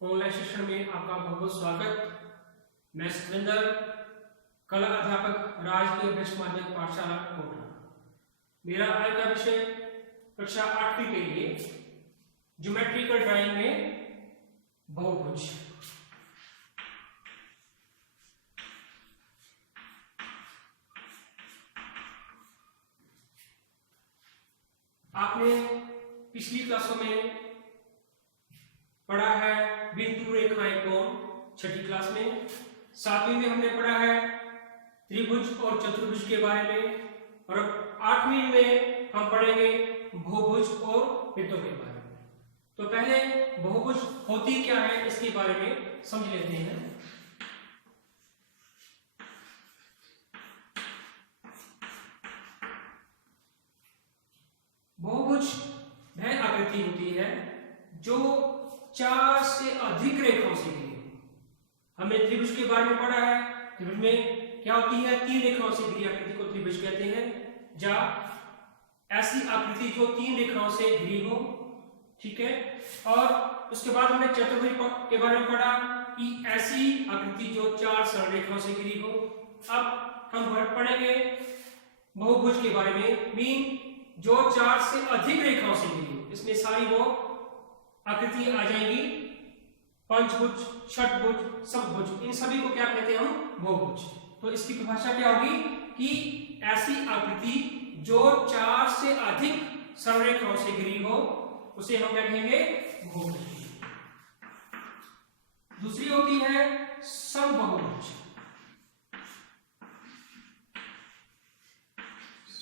Online शिक्षण में आपका बहुत बहुत स्वागत। मैं सतविंदर, कला अध्यापक, राजकीय वरिष्ठ माध्यमिक पाठशाला कोटा। मेरा आज का विषय कक्षा 8वीं के लिए ज्योमेट्रिकल ड्राइंग में बहुभुज। आपने पिछली क्लासों में पढ़ा है बिंदु रेखाएं कोण, छठी क्लास में। 7वीं में हमने पढ़ा है त्रिभुज और चतुर्भुज के बारे में, और 8वीं में हम पढ़ेंगे बहुभुज और वृत्तों के बारे में। तो पहले बहुभुज होती क्या है इसके बारे में समझ लेते हैं। बहुभुज वह आकृति होती है जो 4 से अधिक रेखाओं से घिरी हो। हमने त्रिभुज के बारे में पढ़ा है। त्रिभुज में क्या होती है? 3 रेखाओं से घिरी आकृति को त्रिभुज कहते हैं। या ऐसी आकृति जो 3 रेखाओं से घिरी हो, ठीक है। और उसके बाद हमने चतुर्भुज के बारे में पढ़ा कि ऐसी आकृति जो 4 सरल रेखाओं से घिरी हो। अब हम पढ़ेंगे बहुभुज के बारे में, मीन जो 4 से अधिक रेखाओं से घिरी हो। इसमें सारी वो आकृति आ जाएंगी, पंचभुज, षटभुज, सप्तभुज, इन सभी को क्या कहते हैं हम? बहुभुज। तो इसकी परिभाषा क्या होगी कि ऐसी आकृति जो 4 से अधिक सरल रेखाओं से घिरी हो उसे हम क्या कहेंगे? बहुभुज। दूसरी होती है समबाहुभुज।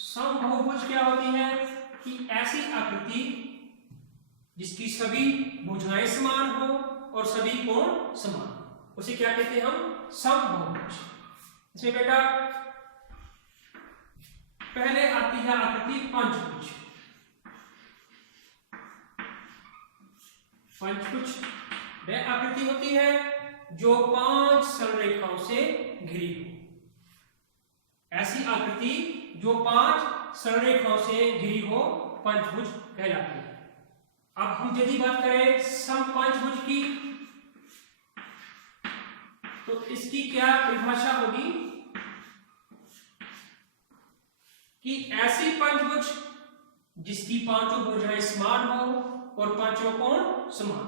समबाहुभुज क्या होती है कि ऐसी आकृति जिसकी सभी भुजाएं समान हो और सभी कोण समान, उसे क्या कहते हैं हम? समबाहुभुज। इसमें बेटा पहले आती है आकृति पंचभुज। पंचभुज वह आकृति होती है जो 5 सरल रेखाओं से घिरी हो। ऐसी आकृति जो 5 सरल रेखाओं से घिरी हो पंचभुज कहलाती है। अब हम यदि बात करें समपंचभुज की, तो इसकी क्या परिभाषा होगी कि ऐसी पंचभुज जिसकी 5 भुजाएं समान हो और 5 कोण समान,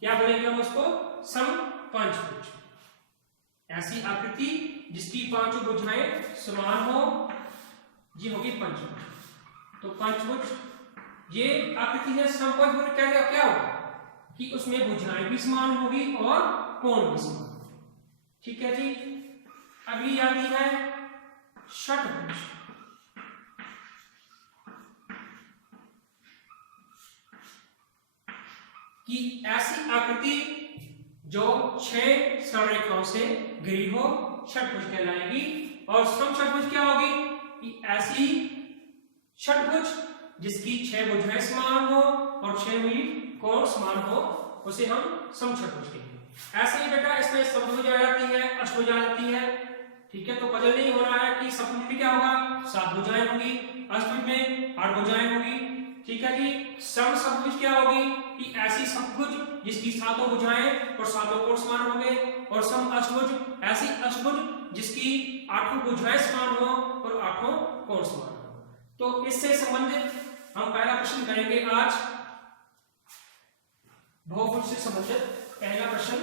क्या बोलेंगे हम उसको? समपंचभुज। ऐसी आकृति जिसकी 5 भुजाएं समान हो, ये होगी पंचभुज। तो पंचभुज ये आकृति है समपंचभुज। क्या होगा कि उसमें भुजाएं भी समान होगी और कोण भी समान, ठीक है जी। अगली आती है षटभुज। कि ऐसी आकृति जो 6 सरल रेखाओं से घिरी हो षटभुज कहलाएगी। और समषटभुज क्या होगी कि ऐसी षटभुज जिसकी 6 भुजाएं समान हो और 6 कोण समान हो, उसे हम समषटभुज कहेंगे। ऐसे ही बेटा इसमें सप्तभुज आ जाती है, अष्टभुज आ जाती है, ठीक है। तो पता नहीं हो रहा है कि सप्तभुज में क्या होगा? 7 भुजाएं होंगी, अष्टभुज में 8 भुजाएं होंगी, ठीक है जी। समसप्तभुज क्या होगी कि ऐसी सप्तभुज जिसकी 7 भुजाएं और 7 कोण समान होंगे। और सम अष्टभुज ऐसी अष्टभुज जिसकी 8 भुजाएं समान हो और 8 कोण समान हो। तो इससे संबंधित हम पहला प्रश्न करेंगे आज। बहुभुज से संबंधित पहला प्रश्न।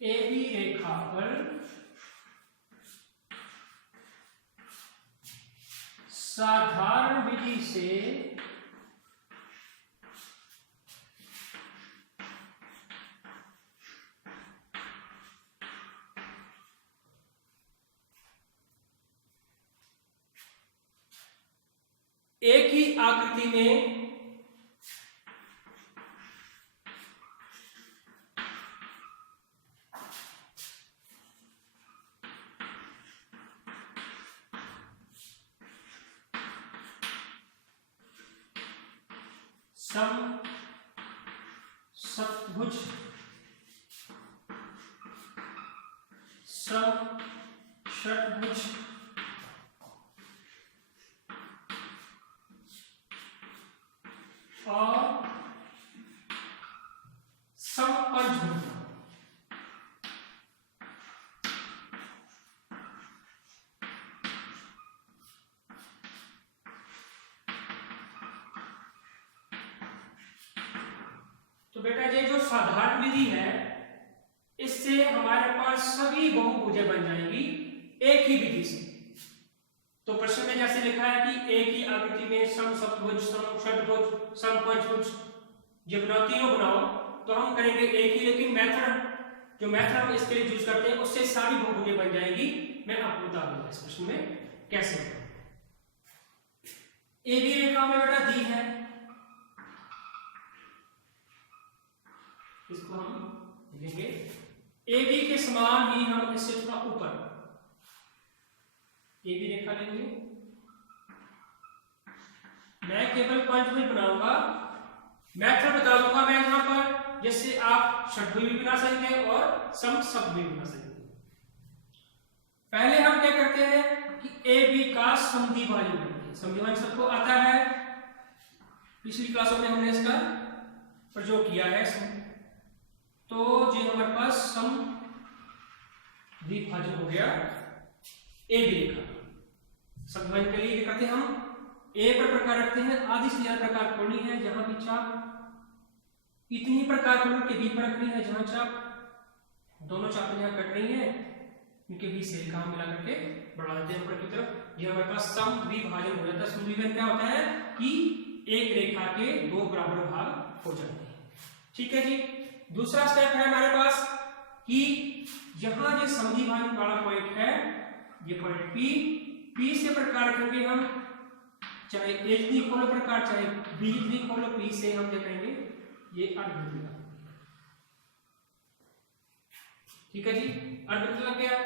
AB रेखा पर साधारण विधि से एक ही आकृति में समसप्तभुज सम षटभुज और सम पंचभुज। तो बेटा ये जो साधारण विधि है इससे हमारे पास सभी बहुभुजें बन जाएंगी एक ही विधि से। तो प्रश्न में जैसे लिखा है कि एक ही आकृति में सम सप्तभुज, सम षटभुज, सम पंचभुज ये बनाओ, तीनों बनाओ, तो हम करेंगे एक ही, लेकिन मेथड हम इसके लिए यूज करते हैं उससे सारी बहुभुजें बन जाएंगी। मैं आपको बता दूंगा इस प्रश्न में कैसे होगा। ए बी रेखा में बेटा दी है, इसको हम लिखेंगे ए बी के समान ही हम इससे थोड़ा ऊपर ए बी रेखा लेंगे। मैं केवल पंचभुज बनाऊंगा, मेथड बता दूंगा मैं यहां पर, जिससे आप षटभुज भी बना सकते हैं और सम सप्तभुज भी बना सकते हैं। पहले हम क्या करते हैं कि ए बी का समद्विभाजन करते हैं। समद्विभाजन सबको आता है, पिछली क्लासों में हमने इसका प्रयोग किया है। तो जो हमारे पास सम द्विभाजन हो गया ए बी रेखा। समद्विभाजन के लिए क्या करते हैं हम ए पर प्रकार रखते हैं, आधी से ज्यादा प्रकार छोड़नी है, जहां भी चाप इतनी प्रकार के बी पर रखनी है, जहां चाप दोनों चापें यहां कट रही है इनके बीच से रेखा मिला करके बढ़ा देते हैं ऊपर की तरफ। ये हमारे पास सम द्विभाजन हो जाता है। समद्विभाजन क्या होता है कि एक रेखा के दो बराबर भाग हो जाते हैं। ठीक है जी। दूसरा स्टेप है हमारे पास कि यहां जो समद्विभाजन वाला पॉइंट है, ये पॉइंट पी से प्रकार रखेंगे हम, चाहे ए जितनी खोलो प्रकार चाहे बी जितनी खोलो, पी से हम क्या करेंगे ये अर्धवृत्त लगा। ठीक है जी, अर्धवृत्त लग गया।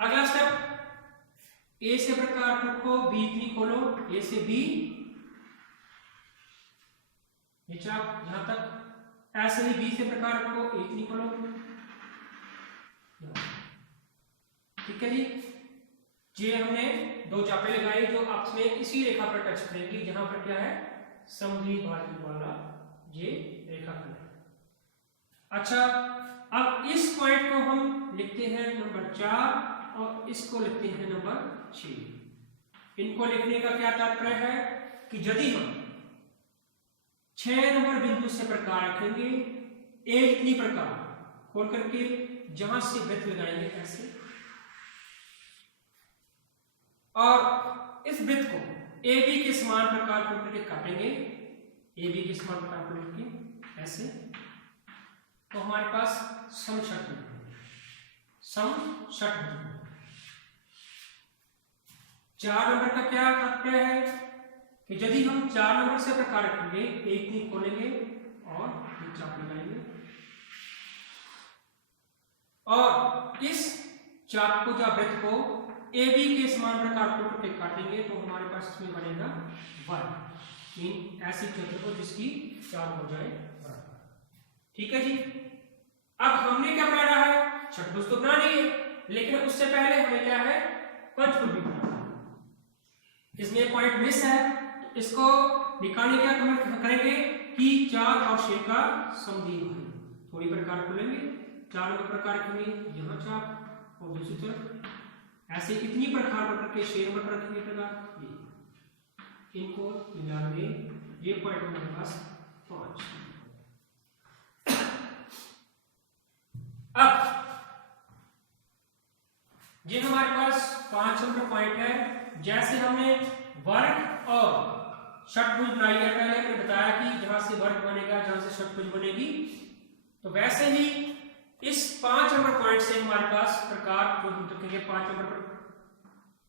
अगला स्टेप ए से प्रकार रखो, बी इतनी खोलो, ए से बी ये चाप यहां तक, ऐसे ही बी से प्रकार रखो, ए इतनी खोलो। ठीक है जी। ये हमने दो चापे लगाई जो आपस में इसी रेखा पर टच करेंगी, जहां पर क्या है समद्विभाजन वाला ये रेखा खंड है। अच्छा, अब इस पॉइंट को हम लिखते हैं नंबर 4 और इसको लिखते हैं नंबर 6। इनको लिखने का क्या तात्पर्य है कि यदि हम 6 नंबर बिंदु से प्रकार रखेंगे, एक इतनी प्रकार खोल करके जहां से वृत्त लगाएंगे ऐसे, और इस वृत्त को ए बी के समान प्रकार खोल करके काटेंगे, ए बी के समान प्रकार खोल करके ऐसे, तो हमारे पास समषटभुज। समषटभुज 4 नंबर का क्या तात्पर्य है कि यदि हम 4 नंबर से प्रकार रखेंगे, एक नहीं खोलेंगे और एक चाप लगाएंगे, और इस चाप को या वृत्त को ए बी के समान प्रकार को काटेंगे, तो हमारे पास इसमें बनेगा वर्ग, इन ऐसी क्षेत्र को जिसकी 4 हो जाए बराबर। ठीक है जी। अब हमने क्या बनाना है, षटभुज तो बनानी है, लेकिन उससे पहले हमें क्या है पंचभुज भी बनाना है। इसमें पॉइंट मिस है, तो इसको निकालने क्या हम करेंगे कि 4 और 6 का समद्विभाजन। थोड़ी प्रकार खोलेंगे, 4 नंबर प्रकार रखेंगे, यहाँ चाप और दूसरी तरफ ऐसे इतनी प्रकार पर करके 6 नंबर पर रखेंगे प्रकार, इनको मिलाएंगे, ये पॉइंट हमारे पास 5। अब ये हमारे पास 5 नंबर पॉइंट है। जैसे हमने वर्ग और षटभुज बनाई है, पहले हमने बताया कि जहां से वर्ग बनेगा जहां से षटभुज बनेगी, तो वैसे ही इस 5 नंबर पॉइंट से हमारे पास प्रकार जो हम रखेंगे 5 नंबर पर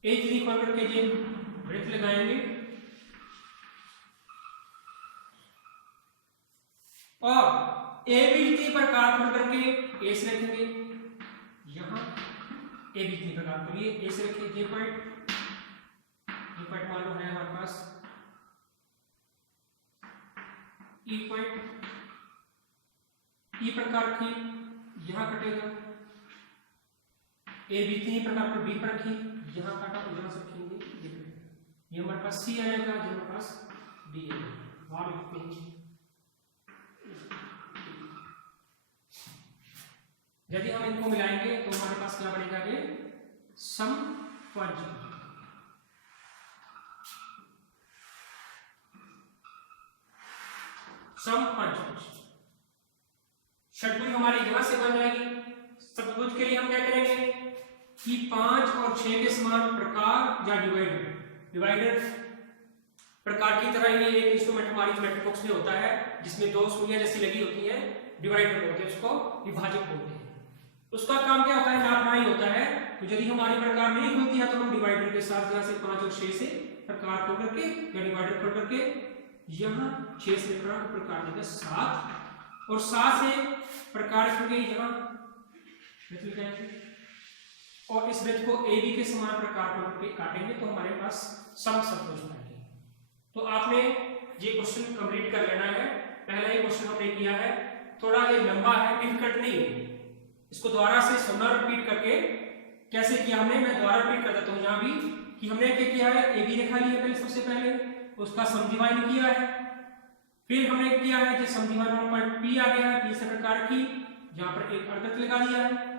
एक जितनी खोल करके ये वृत्त लगाएंगे, और ए बी जितनी प्रकार खोल करके ए से रखेंगे, यहां ए बी जितनी प्रकार खोलिए ए से रखिए, ये पॉइंट मालूम है हमारे पास, ई पॉइंट ई प्रकार रखिए, यहां कटेगा ए बी तीन प्रकार पर बी पर रखी, यहाँ काटा तो यहाँ से रखेंगे, ये हमारे पास सी आएगा, जो हमारे पास डी आएगा, वहां लिखते हैं। यदि हम इनको मिलाएंगे तो हमारे पास क्या बनेगा, ये समपंच। समपंचभुज षटभुज हमारी यहां से बन जाएगी। सप्तभुज के लिए हम क्या करेंगे कि 5 और 6 के समान प्रकार या डिवाइडर प्रकार की तरह ही एक इंस्ट्रूमेंट हमारी ज्योमेट्री बॉक्स में होता है, जिसमें 2 सुइयां जैसी लगी होती है, डिवाइडर बोलते हैं उसको, विभाजक बोलते हैं। उसका काम क्या होता है, नापना ही होता है। तो यदि हमारी प्रकार नहीं खुलती है तो हम डिवाइडर के साथ यहाँ से 5 और 6 से प्रकार खोल करके या डिवाइडर खोल करके यहाँ 6 से प्रकार देगा 7 और 7 से प्रकार करके यहाँ और इस वृत्त को ए बी के समान प्रकार खोल करके काटेंगे तो हमारे पास समसप्तभुज बनेंगे। तो आपने ये क्वेश्चन कंप्लीट कर लेना है। पहला ही क्वेश्चन हमने किया है, थोड़ा ये लंबा है, डिफिकल्ट नहीं है, इसको दोबारा से सुनना, रिपीट करके कैसे किया हमने, मैं दोबारा रिपीट कर देता हूं यहाँ भी कि हमने क्या किया है, ए बी रेखा ली है पहले, सबसे पहले उसका समद्विभाजन किया है, फिर हमने किया है कि समद्विभाजन पॉइंट पी आ गया है, पी से प्रकार की यहाँ पर एक अर्धवृत्त लगा दिया है।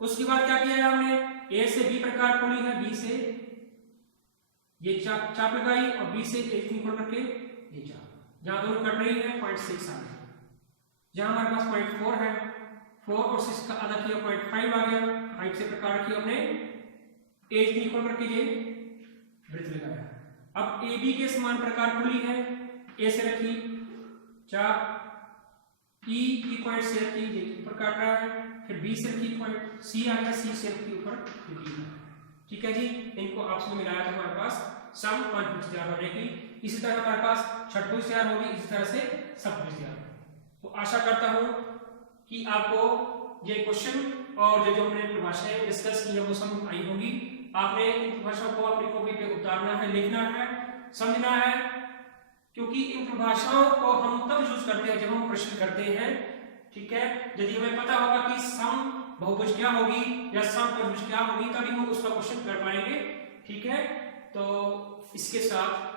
उसके बाद क्या किया है हमने, ए से बी प्रकार खोली है, बी से ये चाप लगाई और बी से एक खोल करके ये चाप, जहां दोनों कट रही है 0.6 आ गया, जहां हमारे पास 0.4 है, 4 और 6 का आधा किया 0.5 आ गया, 5 से प्रकार की हमने एज खोल करके ये वृत्त लगाया। अब ए बी के समान प्रकार खुली है, ए से रखी चाप, ई की पॉइंट से रखी, ये ऊपर काट रहा है, फिर बी से रखी पॉइंट, सी आ गया, सी से रखी ऊपर, ठीक है जी। इनको आपस में मिलाया तो हमारे पास समपंचभुज तैयार हो जाएगी। इसी तरह हमारे पास षटभुज तैयार होगी, इसी तरह से सप्तभुज तैयार होगी। तो आशा करता हूं कि आपको ये क्वेश्चन और जो हमने परिभाषाएं डिस्कस की है वो समझ आई होंगी। आपने इन परिभाषाओं को अपनी कॉपी पे उतारना है, लिखना है, समझना है, क्योंकि इन परिभाषाओं को हम तब यूज करते हैं जब हम प्रश्न करते हैं, ठीक है। यदि हमें पता होगा कि समबहुभुज क्या होगी या समपंचभुज क्या होगी, तभी हम उसका क्वेश्चन कर पाएंगे, ठीक है। तो इसके साथ